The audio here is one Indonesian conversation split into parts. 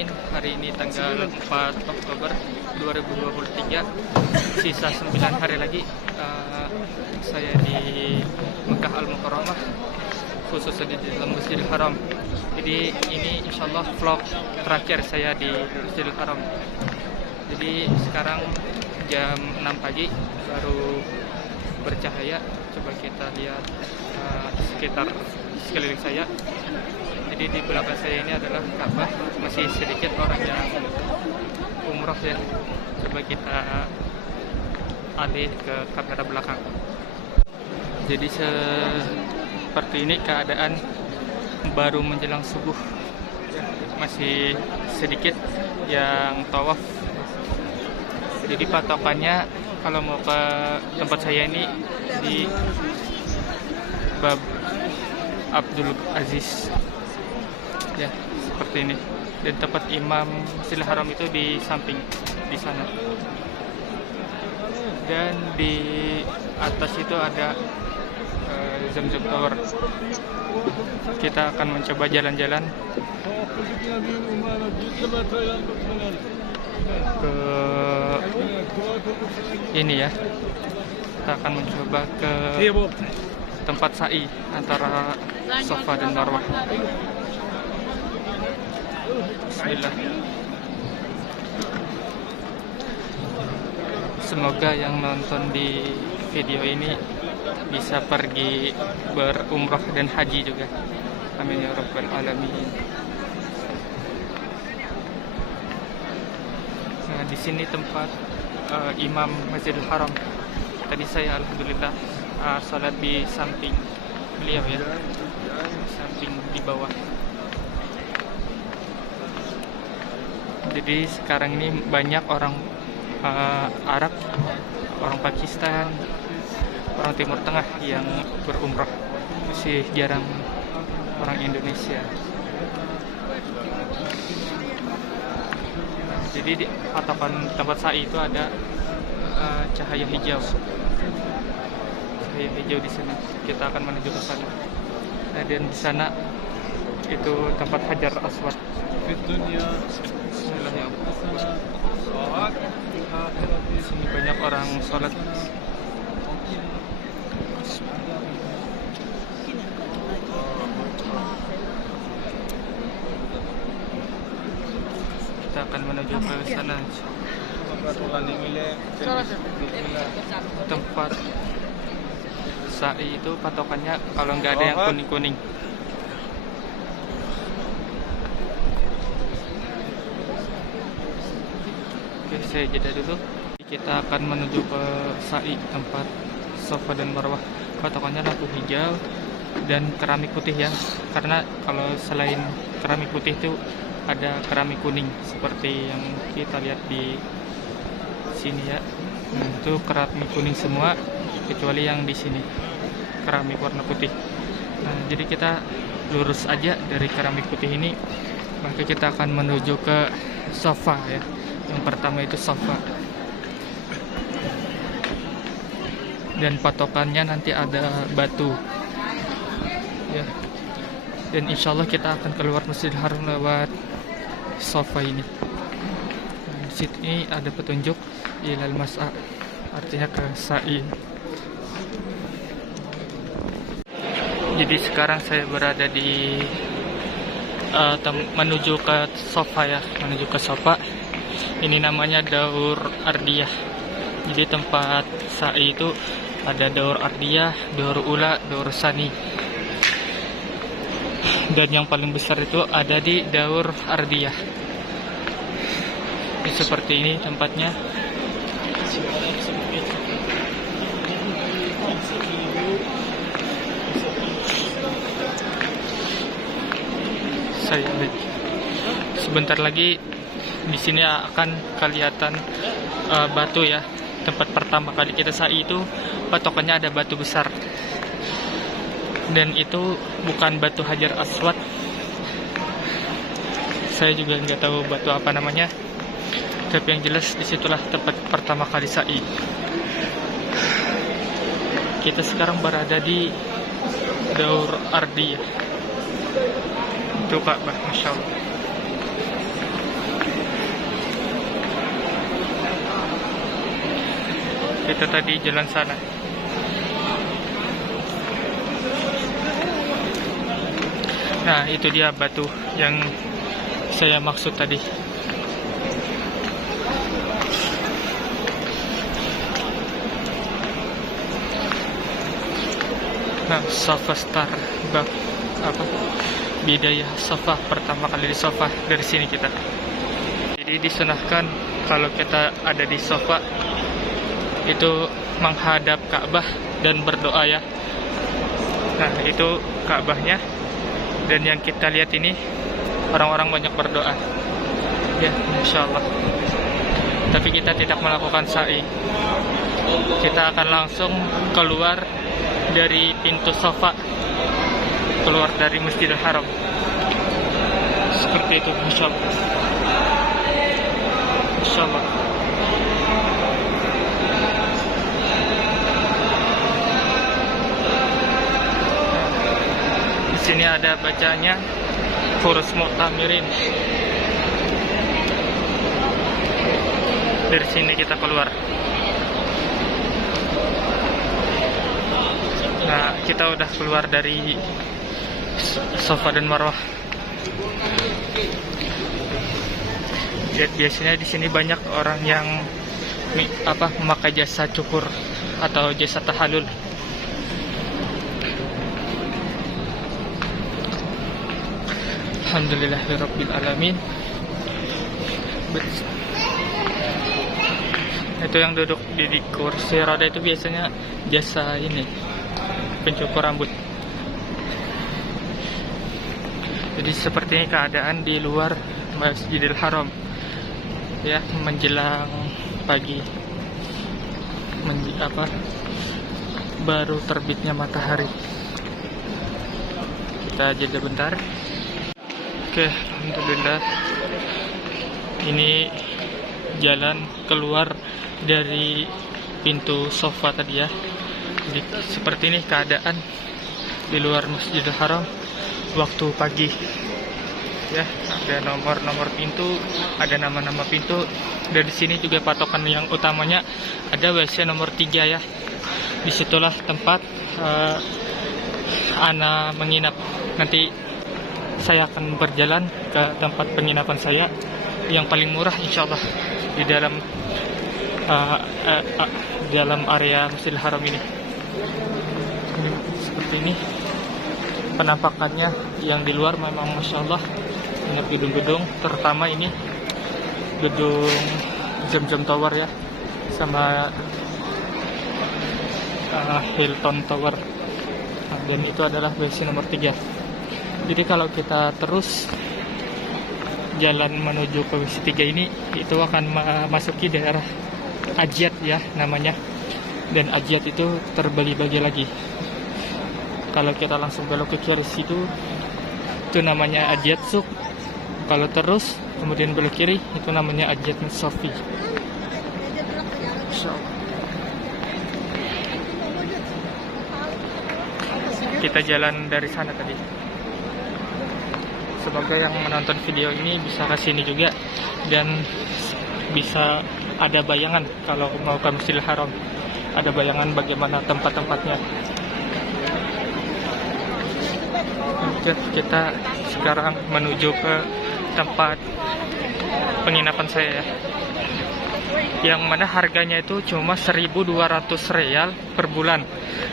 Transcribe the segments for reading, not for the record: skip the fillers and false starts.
alamin. Hari ini tanggal 4 Oktober 2023. Sisa 9 hari lagi saya di Mekah Al-Mukarramah, khususnya di dalam Masjidil Haram. Jadi ini insyaallah vlog terakhir saya di Masjidil Haram. Jadi sekarang jam 6 pagi baru bercahaya. Coba kita lihat sekitar sekeliling saya. Jadi di belakang saya ini adalah Ka'bah. Masih sedikit orang yang umroh ya. Coba kita alih ke kamera belakang. Jadi seperti ini keadaan baru menjelang subuh. Masih sedikit yang tawaf. Jadi patokannya kalau mau ke tempat saya ini di Bab Abdul Aziz ya, seperti ini. Dan tempat Imam Masjidil Haram itu di samping di sana. Dan di atas itu ada Zamzam Tower. Kita akan mencoba jalan-jalan ke ini ya. Kita akan mencoba ke tempat sa'i antara Safa dan Marwah. Bismillah. Semoga yang nonton di video ini bisa pergi berumrah dan haji juga. Amin ya rabbal alamin. Nah, di sini tempat Imam Masjidil Haram. Tadi saya alhamdulillah salat di samping beliau ya, samping di bawah. Jadi sekarang ini banyak orang Arab, orang Pakistan, orang Timur Tengah yang berumrah. Masih jarang orang Indonesia. Jadi di patokan tempat sa'i itu ada cahaya hijau. Cahaya hijau di sana. Kita akan menuju ke sana. Nah, dan di sana itu tempat Hajar Aswad. Di sini banyak orang sholat. Kita akan menuju ke sana. Tempat sa'i itu patokannya kalau nggak ada yang kuning-kuning. Oke, saya jeda dulu. Kita akan menuju ke sa'i tempat Safa dan Marwah. Patokannya lampu hijau dan keramik putih ya. Karena kalau selain keramik putih itu ada keramik kuning seperti yang kita lihat di sini ya. Itu keramik kuning semua kecuali yang di sini keramik warna putih. Nah, jadi kita lurus aja dari keramik putih ini, maka kita akan menuju ke Safa ya. Yang pertama itu Safa. Dan patokannya nanti ada batu ya. Dan insya Allah kita akan keluar Masjidil Haram lewat Safa ini. Nah, di sini ada petunjuk ilal mas'a, artinya ke sa'i. Jadi sekarang saya berada di menuju ke Safa ya, menuju ke Safa. Ini namanya Daur Ardiyah. Jadi tempat sa'i itu ada Daur Ardiyah, Daur Ula, Daur Sani. Dan yang paling besar itu ada di Daur Ardiyah. Ini seperti ini tempatnya. Saya lihat sebentar lagi di sini akan kelihatan batu ya. Tempat pertama kali kita sa'i itu patokannya ada batu besar. Dan itu bukan batu Hajar Aswad. Saya juga nggak tahu batu apa namanya. Tapi yang jelas disitulah tempat pertama kali sa'i. Kita sekarang berada di Daur Ardiyah. Itu Ka'bah, Masya Allah. Itu tadi jalan sana. Nah, itu dia batu yang saya maksud tadi. Nah, Safa Star Bidayah Safa, pertama kali di Safa, dari sini kita. Jadi disunahkan kalau kita ada di Safa itu menghadap Ka'bah dan berdoa ya. Nah, itu Ka'bahnya, dan yang kita lihat ini orang-orang banyak berdoa ya, insyaallah. Tapi kita tidak melakukan sa'i, kita akan langsung keluar dari pintu Safa, keluar dari Masjidil Haram, seperti itu, insyaallah. Insyaallah. Di sini ada bacanya Khurus Mu'tamirin. Dari sini kita keluar. Nah, kita udah keluar dari Safa dan Marwah. Biasanya di sini banyak orang yang memakai jasa cukur atau jasa tahallul. Alhamdulillahirabbil alamin. Itu yang duduk di kursi roda itu biasanya jasa ini, pencukur rambut. Jadi seperti ini keadaan di luar Masjidil Haram ya, menjelang pagi, baru terbitnya matahari. Kita jeda bentar. Oke, alhamdulillah. Ini jalan keluar dari pintu Safa tadi ya. Jadi seperti ini keadaan di luar Masjidil Haram waktu pagi ya. Ada nomor-nomor pintu, ada nama-nama pintu. Dan di sini juga patokan yang utamanya ada WC nomor 3 ya. Disitulah tempat Ana menginap. Nanti saya akan berjalan ke tempat penginapan saya yang paling murah insyaallah di dalam area Masjidil Haram ini. Seperti ini penampakannya. Yang di luar memang masya Allah banyak gedung-gedung, terutama ini gedung Jam-Jam Tower ya, sama Hilton Tower. Nah, dan itu adalah WC nomor 3. Jadi kalau kita terus jalan menuju ke WC 3 ini, itu akan memasuki daerah Ajiat ya namanya. Dan Ajiat itu terbagi-bagi lagi. Kalau kita langsung belok ke kiri situ, itu namanya Ajiat Suk. Kalau terus kemudian belok kiri, itu namanya Ajiat Sofi. Kita jalan dari sana tadi. Semoga yang menonton video ini bisa ke sini juga dan bisa ada bayangan kalau mau ke Masjidil Haram. Ada bayangan bagaimana tempat-tempatnya. Oke, kita sekarang menuju ke tempat penginapan saya ya. Yang mana harganya itu cuma 1.200 real per bulan.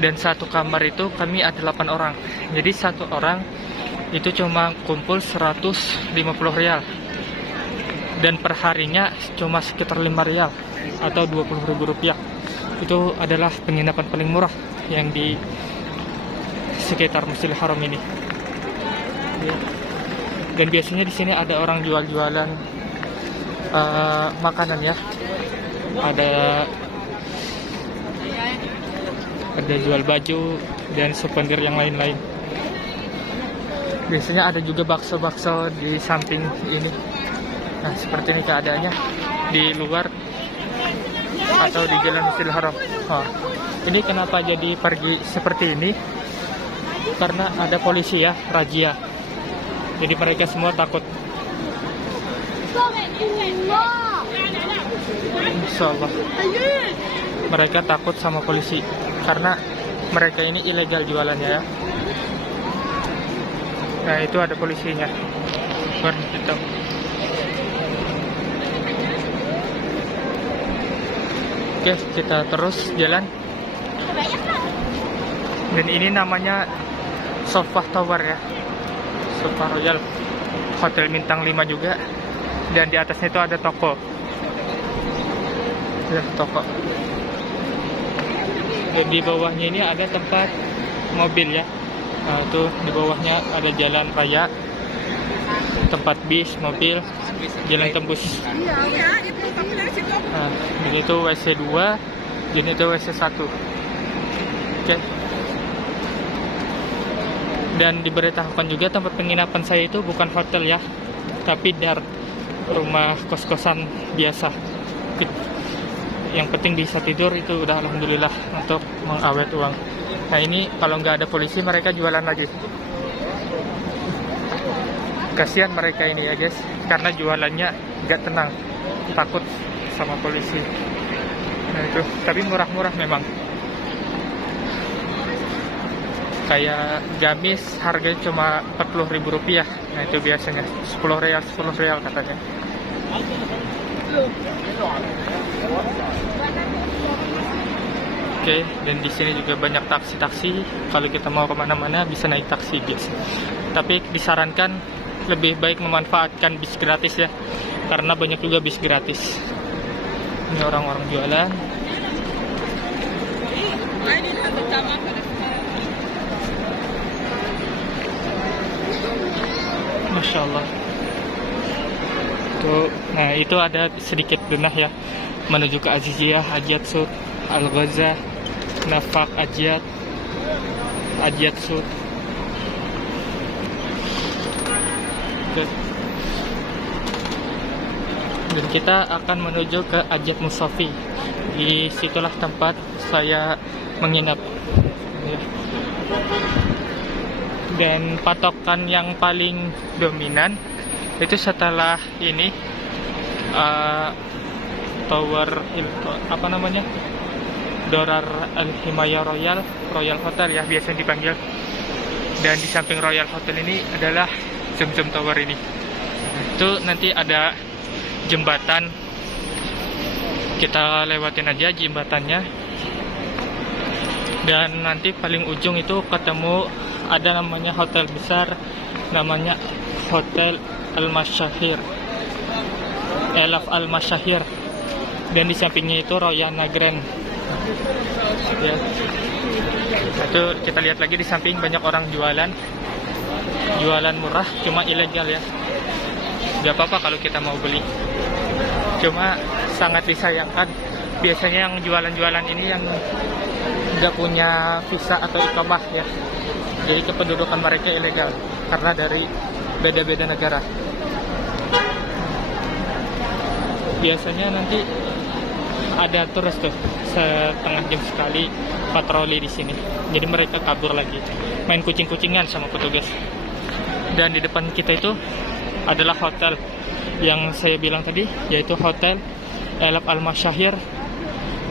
Dan satu kamar itu kami ada 8 orang. Jadi satu orang itu cuma kumpul 150 real. Dan perharinya cuma sekitar 5 real atau 20.000 rupiah. Itu adalah penginapan paling murah yang di sekitar Masjidil Haram ini. Ya. Dan biasanya di sini ada orang jual-jualan makanan ya. Ada jual baju dan souvenir yang lain-lain. Biasanya ada juga bakso-bakso di samping ini. Nah, seperti ini keadaannya di luar atau di jalan Masjidil Haram. Ini kenapa jadi pergi seperti ini? Karena ada polisi ya, razia. Jadi mereka semua takut. Insyaallah. mereka takut sama polisi karena mereka ini ilegal jualannya ya. Nah itu ada polisinya. Gitu. Oke, kita terus jalan. Dan ini namanya Sofa Tower ya, Sofa Royal, hotel bintang 5 juga. Dan di atasnya itu ada toko. Ya, toko. Dan di bawahnya ini ada tempat mobil ya. Nah, itu di bawahnya ada jalan raya, tempat bis, mobil, jalan tembus. Nah, ini tuh WC 2, ini tuh WC 1. Oke. Dan diberitahukan juga tempat penginapan saya itu bukan hotel ya, tapi dar, rumah kos-kosan biasa. Yang penting bisa tidur itu udah alhamdulillah untuk mengawet uang. Nah ini kalau nggak ada polisi mereka jualan lagi. Kasihan mereka ini ya guys, karena jualannya nggak tenang, takut sama polisi. Nah itu, tapi murah-murah memang. Kayak gamis harganya cuma Rp40.000. Nah itu biasanya 10 real katanya. Oke, dan di sini juga banyak taksi-taksi. Kalau kita mau kemana-mana bisa naik taksi guys. Tapi disarankan lebih baik memanfaatkan bis gratis ya, karena banyak juga bis gratis. Ini orang-orang jualan. Masya Allah. Tuh, nah itu ada sedikit denah ya, menuju ke Aziziyah, Ajiyat Sud, Al-Ghaza, Nafak, Ajiyat Sud. Dan kita akan menuju ke Ajiyat Musafi. Di situlah tempat saya menginap ya. Dan patokan yang paling dominan itu setelah ini tower apa namanya, Dorar Al-Himayah Royal Hotel ya biasa dipanggil. Dan di samping Royal Hotel ini adalah Jumjum Tower ini. Itu nanti ada jembatan, kita lewatin aja jembatannya. Dan nanti paling ujung itu ketemu ada namanya hotel besar, namanya Hotel Al-Mashahir, Elaf Al-Mashahir. Dan di sampingnya itu Royana Grand ya. Itu kita lihat lagi di samping banyak orang jualan murah, cuma ilegal ya. Gak apa-apa kalau kita mau beli, cuma sangat disayangkan biasanya yang jualan-jualan ini yang gak punya visa atau iqamah ya. Jadi kependudukan mereka ilegal karena dari beda-beda negara. Biasanya nanti ada turis tuh setengah jam sekali patroli di sini. Jadi mereka kabur lagi, main kucing-kucingan sama petugas. Dan di depan kita itu adalah hotel yang saya bilang tadi, yaitu Hotel Elaf Al-Mashahir.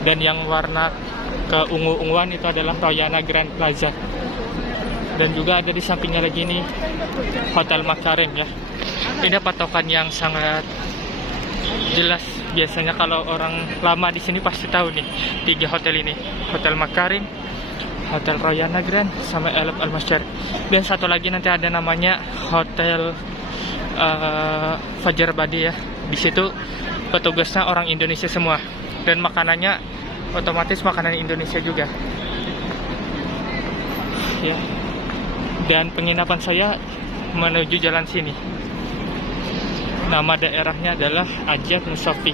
Dan yang warna keungu-unguan itu adalah Royana Grand Plaza. Dan juga ada di sampingnya lagi nih Hotel Makarim ya. Ini patokan yang sangat jelas. Biasanya kalau orang lama di sini pasti tahu nih 3 hotel ini, Hotel Makarim, Hotel Royana Grand, sama Elaf Al-Mashahir. Dan satu lagi nanti ada namanya Hotel Fajar Badi ya. Di situ petugasnya orang Indonesia semua dan makanannya otomatis makanan Indonesia juga ya. Dan penginapan saya menuju jalan sini. Nama daerahnya adalah Ajiyat Musafi.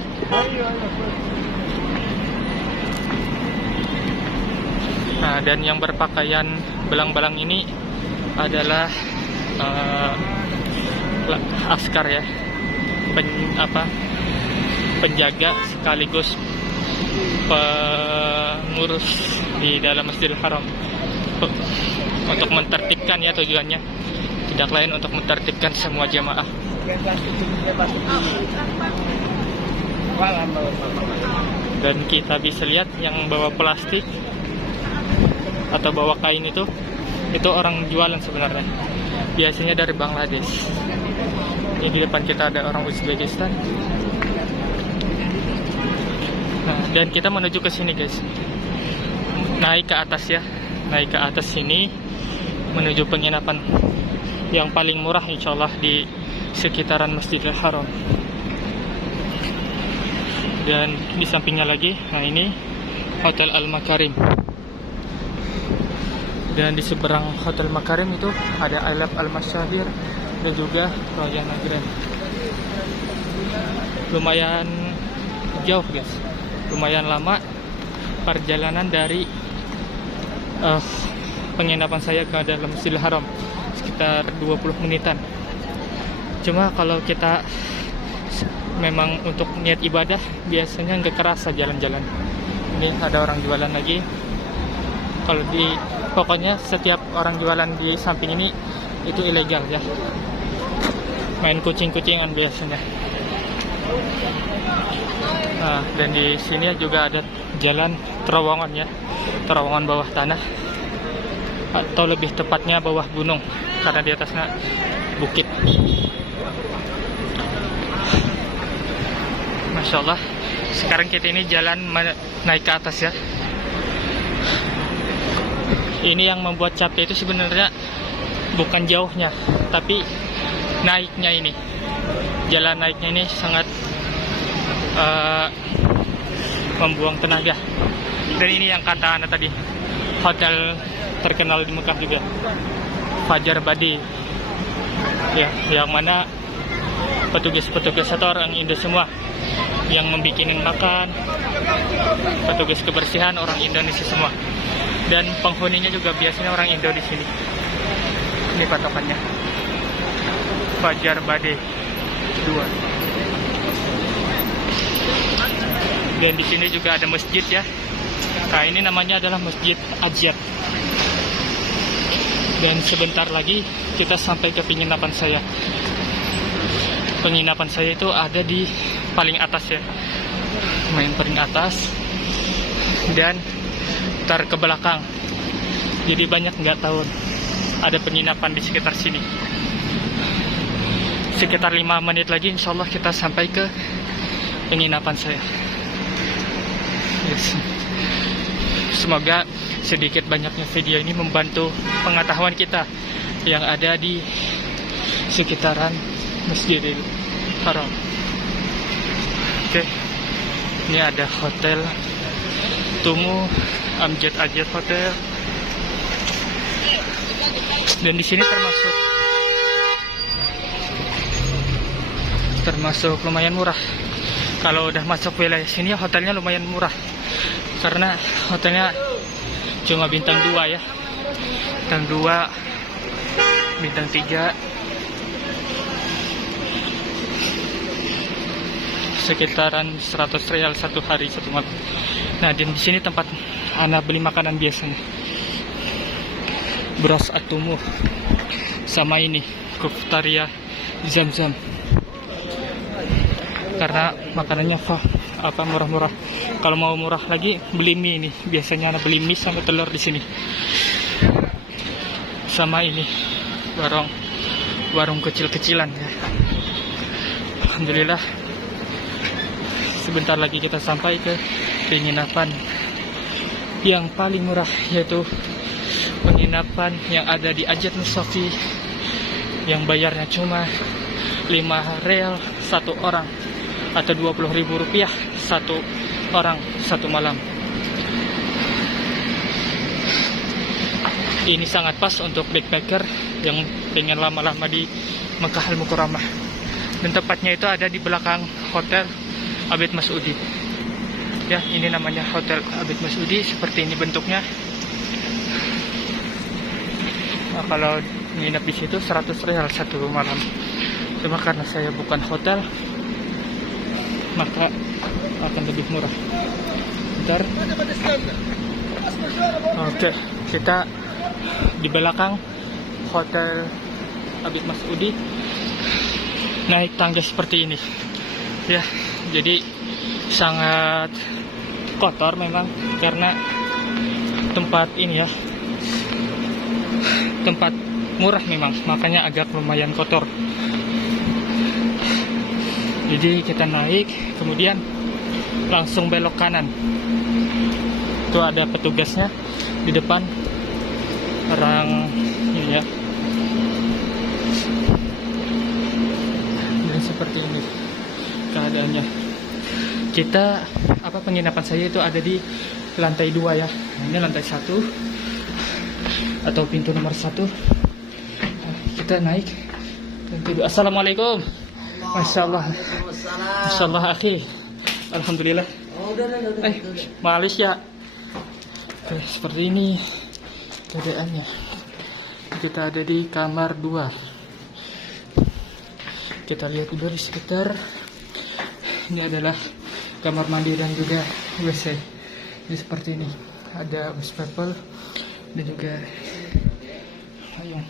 Nah, dan yang berpakaian belang-belang ini adalah askar ya, penjaga sekaligus pengurus di dalam Masjidil Haram. Untuk mentertibkan ya tujuannya, tidak lain untuk mentertibkan semua jamaah. Dan kita bisa lihat yang bawa plastik atau bawa kain itu orang jualan sebenarnya. Biasanya dari Bangladesh. Ini di depan kita ada orang Uzbekistan. Nah, dan kita menuju ke sini guys. Naik ke atas ya. Naik ke atas sini menuju penginapan yang paling murah insyaallah di sekitaran Masjidil Haram. Dan di sampingnya lagi, nah ini Hotel Al-Makarim. Dan di seberang Hotel Makarim itu ada I Love Al-Masyahir dan juga Royal Grand. Lumayan jauh guys, lumayan lama perjalanan dari penginapan saya ke dalam Masjidil Haram, sekitar 20 menitan. Cuma kalau kita memang untuk niat ibadah biasanya nggak kerasa jalan-jalan. Ini ada orang jualan lagi. Kalau pokoknya setiap orang jualan di samping ini itu ilegal ya. Main kucing-kucingan biasanya. Nah, dan di sini juga ada jalan terowongan ya, terowongan bawah tanah, atau lebih tepatnya bawah gunung karena di atasnya bukit. Masya Allah. Sekarang kita ini jalan naik ke atas ya. Ini yang membuat capek itu sebenarnya bukan jauhnya, tapi naiknya ini. Jalan naiknya ini sangat membuang tenaga. Dan ini yang kata Anda tadi, hotel terkenal di Mekah juga, Fajar Badi ya, yang mana petugas-petugas atau orang Indo semua yang membikinin makan, petugas kebersihan orang Indonesia semua, dan penghuninya juga biasanya orang Indo di sini. Ini patokannya Fajar Badi 2. Dan di sini juga ada masjid ya. Nah, ini namanya adalah Masjid Ajat. Dan sebentar lagi kita sampai ke penginapan saya. Penginapan saya itu ada di paling atas ya, main paling atas dan ntar ke belakang. Jadi banyak nggak tahu ada penginapan di sekitar sini. Sekitar 5 menit lagi insya Allah kita sampai ke penginapan saya. Yes. Semoga sedikit banyaknya video ini membantu pengetahuan kita yang ada di sekitaran Masjidil Haram. Oke. Ini ada hotel Tumu Amjad Ajat Hotel. Dan di sini termasuk lumayan murah. Kalau udah masuk wilayah sini hotelnya lumayan murah. Karena hotelnya cuma bintang 2 ya. Bintang 2, bintang 3. Sekitaran 100 rial satu hari satu malam. Nah, dan di sini tempat anak beli makanan biasanya. Beras atumu sama ini kuftaria Zam-Zam. Karena makanannya murah-murah. Kalau mau murah lagi beli mie ini. Biasanya anak beli mie sama telur di sini. Sama ini warung kecil-kecilan ya. Alhamdulillah. Sebentar lagi kita sampai ke penginapan yang paling murah, yaitu penginapan yang ada di Ajat Musafi, yang bayarnya cuma 5 rial satu orang atau 20.000 rupiah satu orang satu malam. Ini sangat pas untuk backpacker yang pengen lama-lama di Mekah Al-Mukarramah. Dan tepatnya itu ada di belakang Hotel Abid Mas'udi. Ya, ini namanya Hotel Abid Mas'udi. Seperti ini bentuknya. Nah, kalau nginep di situ 100 rial satu malam. Cuma karena saya bukan hotel, maka akan lebih murah. Bentar. Oke, kita di belakang Hotel Abid Mas'udi. Naik tangga seperti ini. Ya, jadi sangat kotor memang karena tempat ini ya, tempat murah memang, makanya agak lumayan kotor. Jadi kita naik, kemudian langsung belok kanan. Itu ada petugasnya di depan, orang ini ya. Dan seperti ini keadaannya. Kita penginapan saya itu ada di lantai 2 ya. Ini lantai 1 atau pintu nomor 1. Kita naik lantai 2. Assalamualaikum. Masya Allah. Masya Allah akhi. Alhamdulillah. Malaysia. Oke, seperti ini keadaannya. Kita ada di kamar 2. Kita lihat juga di sekitar. Ini adalah kamar mandi dan juga WC. Jadi seperti ini. Ada wastafel dan juga payung.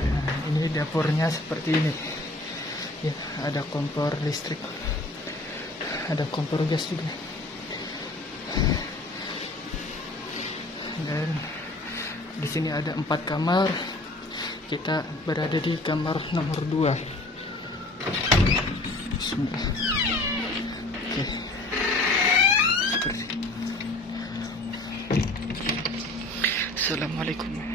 Nah, ini dapurnya seperti ini. Ya, ada kompor listrik. Ada kompor gas juga. Dan di sini ada 4 kamar. Kita berada di kamar nomor 2. Bismillah. Oke. Seperti. Assalamualaikum.